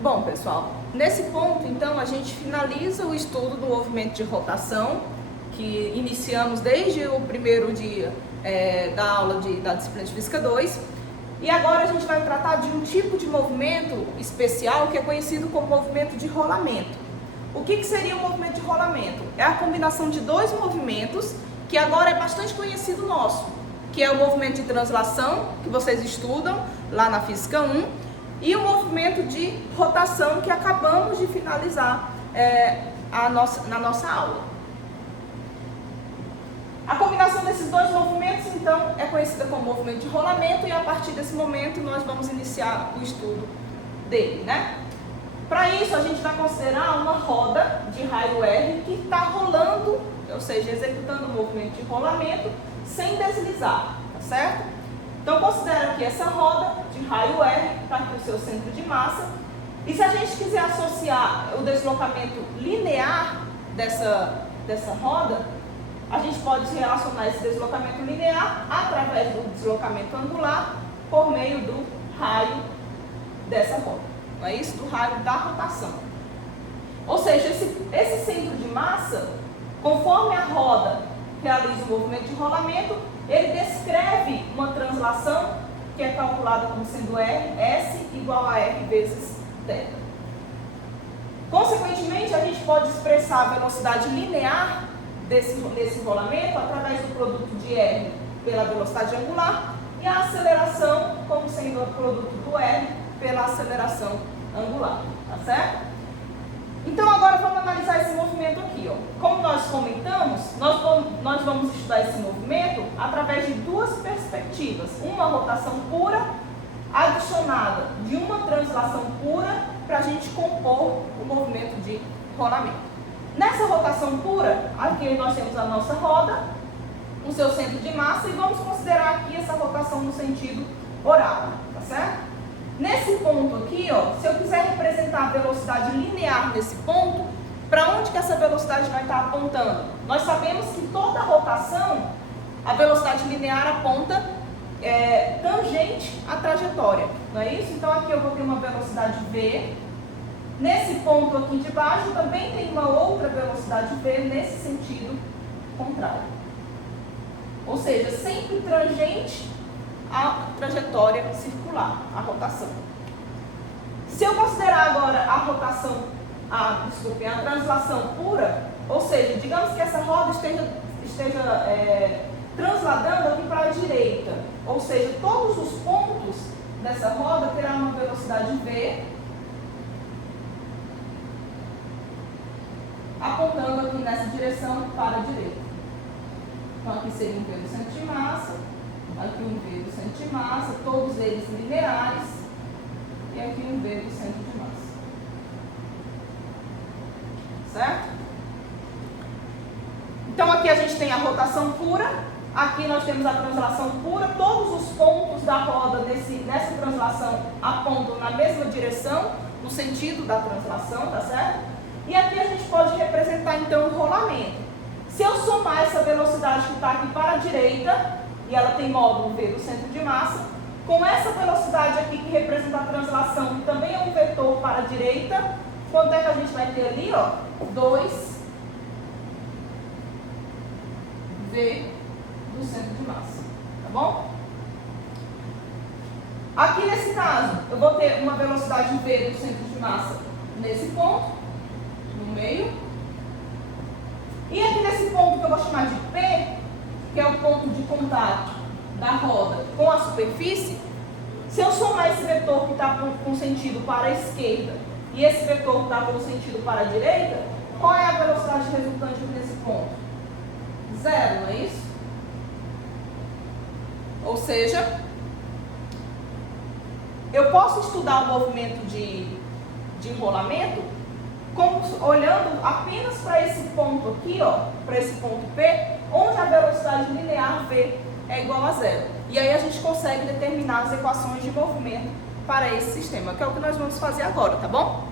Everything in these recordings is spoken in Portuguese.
Bom, pessoal, nesse ponto, então, a gente finaliza o estudo do movimento de rotação, que iniciamos desde o primeiro dia da aula da disciplina de Física 2. E agora a gente vai tratar de um tipo de movimento especial que é conhecido como movimento de rolamento. O que seria o movimento de rolamento? É a combinação de dois movimentos que agora é bastante conhecido nosso, que é o movimento de translação, que vocês estudam lá na Física 1, e o movimento de rotação que acabamos de finalizar na nossa aula. A combinação desses dois movimentos, então, é conhecida como movimento de rolamento, e a partir desse momento nós vamos iniciar o estudo dele, né? Para isso, a gente vai considerar uma roda de raio R que está rolando, ou seja, executando o movimento de rolamento sem deslizar, tá certo? Então, considera aqui essa roda de raio R, está aqui o seu centro de massa, e se a gente quiser associar o deslocamento linear dessa roda, a gente pode relacionar esse deslocamento linear através do deslocamento angular por meio do raio dessa roda. Não é isso? Do raio da rotação. Ou seja, esse centro de massa, conforme a roda realiza o movimento de rolamento, ele descreve uma translação que é calculada como sendo S igual a R vezes θ. Consequentemente, a gente pode expressar a velocidade linear desse rolamento através do produto de R pela velocidade angular e a aceleração como sendo o produto do R pela aceleração angular, tá certo? Então agora vamos analisar esse movimento aqui, ó. Como nós comentamos, nós vamos estudar esse movimento através de duas perspectivas, uma rotação pura adicionada de uma translação pura para a gente compor o movimento de rolamento. Nessa rotação pura, aqui nós temos a nossa roda, o seu centro de massa, e vamos considerar aqui essa rotação no sentido horário, tá certo? Nesse ponto aqui, ó, se eu quiser representar a velocidade linear nesse ponto, para onde que essa velocidade vai estar apontando? Nós sabemos que toda rotação, a velocidade linear aponta tangente à trajetória, não é isso? Então aqui eu vou ter uma velocidade V. Nesse ponto aqui de baixo também tem uma outra velocidade V nesse sentido contrário. Ou seja, sempre tangente à trajetória circular, a rotação. Se eu considerar agora a rotação, a translação pura, ou seja, digamos que essa roda esteja transladando aqui para a direita, ou seja, todos os pontos dessa roda terão uma velocidade V, apontando aqui nessa direção para a direita. Então aqui seria um V do centro de massa, aqui um V do centro de massa, todos eles lineares, e aqui um V do centro de massa. Certo? Então aqui a gente tem a rotação pura, aqui nós temos a translação pura, todos os pontos da roda nessa translação apontam na mesma direção, no sentido da translação, tá certo? E aqui a gente pode representar então o rolamento. Se eu somar essa velocidade que está aqui para a direita, e ela tem módulo V do centro de massa, com essa velocidade aqui que representa a translação, que também é um vetor para a direita, quanto é que a gente vai ter ali? 2V do centro de massa, tá bom? Aqui nesse caso, eu vou ter uma velocidade V do centro de massa nesse ponto, no meio. E aqui nesse ponto que eu vou chamar de P, que é o ponto de contato da roda com a superfície, se eu somar esse vetor que está com sentido para a esquerda e esse vetor que está com sentido para a direita, qual é a velocidade resultante nesse ponto? 0, não é isso? Ou seja, eu posso estudar o movimento de rolamento olhando apenas para esse ponto aqui, para esse ponto P, onde a velocidade linear V é igual a 0. E aí a gente consegue determinar as equações de movimento para esse sistema, que é o que nós vamos fazer agora, tá bom?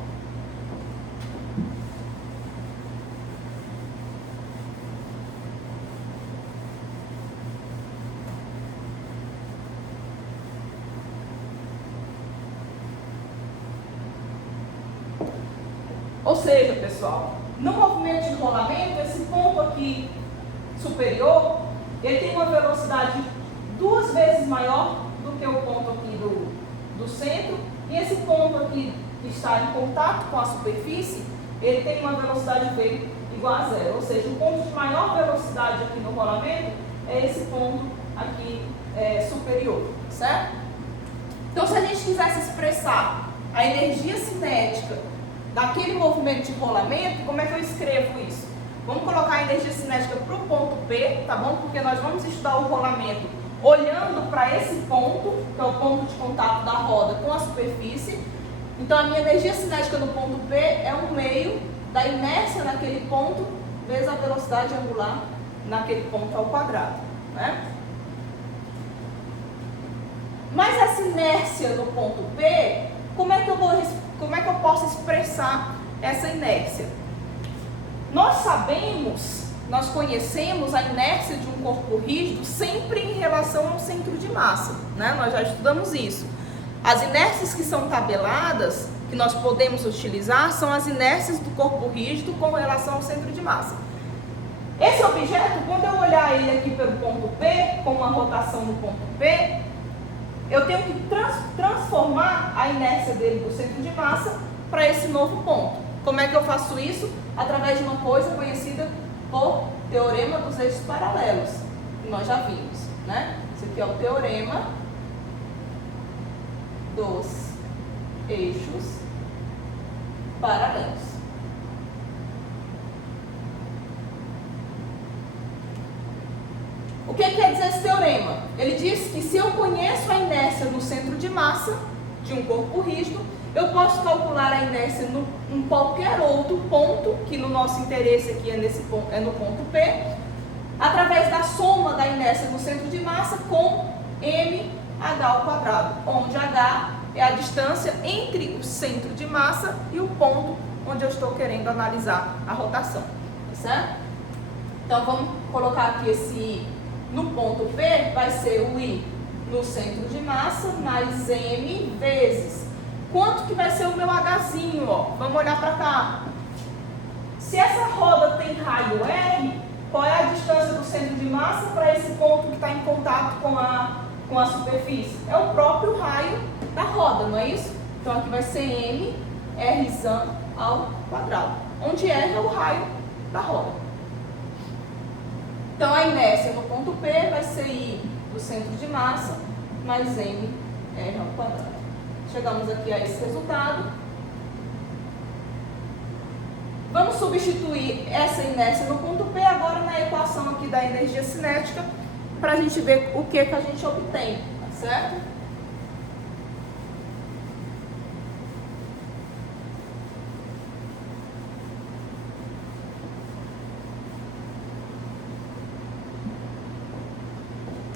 seja, pessoal, no movimento de rolamento, esse ponto aqui superior, ele tem uma velocidade 2 vezes maior do que o ponto aqui do centro, e esse ponto aqui que está em contato com a superfície, ele tem uma velocidade V igual a 0, ou seja, o ponto de maior velocidade aqui no rolamento é esse ponto aqui superior, certo? Então, se a gente quisesse expressar a energia cinética daquele movimento de rolamento, como é que eu escrevo isso? Vamos colocar a energia cinética para o ponto P, tá bom? Porque nós vamos estudar o rolamento olhando para esse ponto, que é o ponto de contato da roda com a superfície. Então, a minha energia cinética no ponto P é 1/2 da inércia naquele ponto vezes a velocidade angular naquele ponto ao quadrado, né? Mas essa inércia no ponto P, como é que eu posso expressar essa inércia? Nós conhecemos a inércia de um corpo rígido sempre em relação ao centro de massa, né? Nós já estudamos isso. As inércias que são tabeladas, que nós podemos utilizar, são as inércias do corpo rígido com relação ao centro de massa. Esse objeto, quando eu olhar ele aqui pelo ponto P, com uma rotação no ponto P, eu tenho que transformar a inércia dele do centro de massa para esse novo ponto. Como é que eu faço isso? Através de uma coisa conhecida por teorema dos eixos paralelos, que nós já vimos, né? Esse aqui é o teorema dos eixos paralelos. O que quer dizer esse teorema? Ele diz que se eu conheço a inércia no centro de massa de um corpo rígido, eu posso calcular a inércia em qualquer outro ponto, que no nosso interesse aqui é no ponto P, através da soma da inércia no centro de massa com mh ao quadrado, onde h é a distância entre o centro de massa e o ponto onde eu estou querendo analisar a rotação, tá certo? Então vamos colocar aqui esse I no ponto P, vai ser o I no centro de massa mais m vezes. Quanto que vai ser o meu Hzinho, ó? Vamos olhar para cá. Se essa roda tem raio R, qual é a distância do centro de massa para esse ponto que está em contato com a superfície? É o próprio raio da roda, não é isso? Então aqui vai ser m r ao quadrado, onde R é o raio da roda. Então a inércia no ponto P vai ser I do centro de massa mais m r ao quadrado. Chegamos aqui a esse resultado. Vamos substituir essa inércia no ponto P agora na equação aqui da energia cinética, para a gente ver o que a gente obtém, tá certo?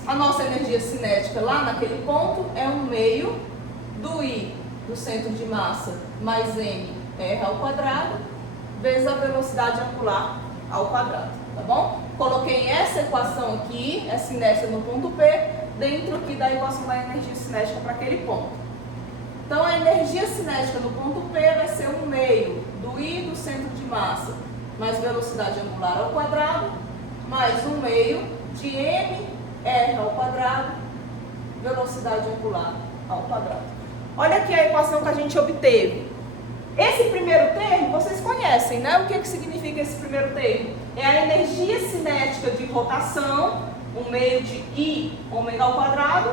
A nossa energia cinética lá naquele ponto é 1/2 do I do centro de massa mais m r ao quadrado vezes a velocidade angular ao quadrado, tá bom? Coloquei essa equação aqui, essa inércia no ponto P, dentro aqui da equação da energia cinética para aquele ponto. Então a energia cinética no ponto P vai ser 1/2 do I do centro de massa mais velocidade angular ao quadrado mais 1/2 de m r ao quadrado velocidade angular ao quadrado. Olha aqui a equação que a gente obteve. Esse primeiro termo vocês conhecem, né? O que significa esse primeiro termo? É a energia cinética de rotação, 1/2 de I ômega ao quadrado,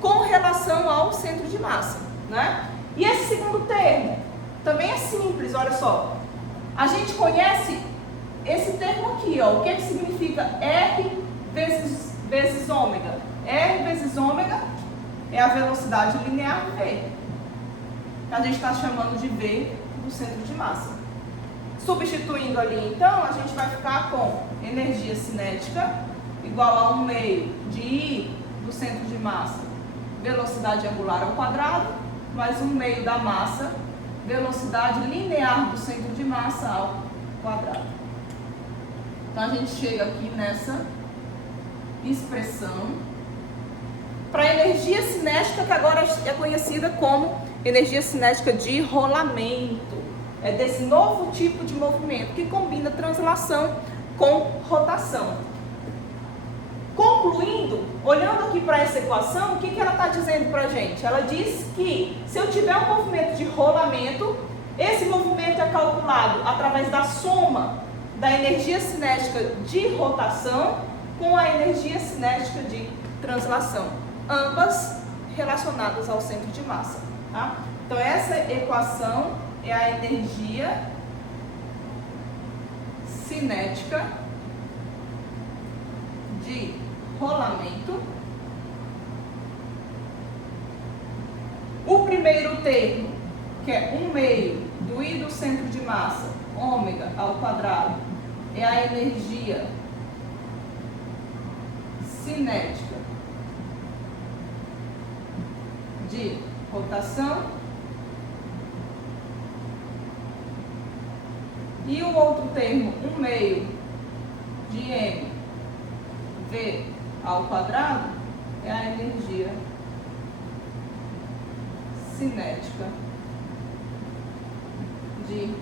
com relação ao centro de massa, né? E esse segundo termo também é simples, olha só. A gente conhece esse termo aqui, ó. O que significa R vezes ômega? R vezes ômega é a velocidade linear V. A gente está chamando de V do centro de massa. Substituindo ali, então, a gente vai ficar com energia cinética igual a 1/2 de I do centro de massa, velocidade angular ao quadrado, mais 1/2 da massa, velocidade linear do centro de massa ao quadrado. Então, a gente chega aqui nessa expressão para a energia cinética, que agora é conhecida como energia cinética de rolamento. é desse novo tipo de movimento que combina translação com rotação. Concluindo, olhando aqui para essa equação, o que ela está dizendo para a gente? Ela diz que se eu tiver um movimento de rolamento, esse movimento é calculado através da soma da energia cinética de rotação com a energia cinética de translação, ambas relacionadas ao centro de massa. Tá? Então essa equação é a energia cinética de rolamento. O primeiro termo, que é 1/2 do I do centro de massa, ômega ao quadrado, é a energia cinética de rotação. E o outro termo, 1/2 de mV ao quadrado, é a energia cinética de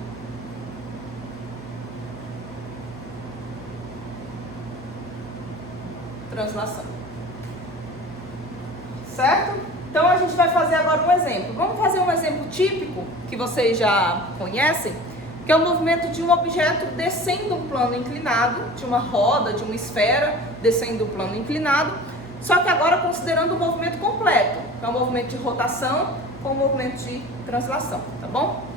translação. Certo? Então a gente vai fazer agora um exemplo. Vamos fazer um exemplo típico que vocês já conhecem, que é o movimento de um objeto descendo um plano inclinado, de uma roda, de uma esfera, descendo um plano inclinado, só que agora considerando o movimento completo, que é o movimento de rotação com o movimento de translação, tá bom?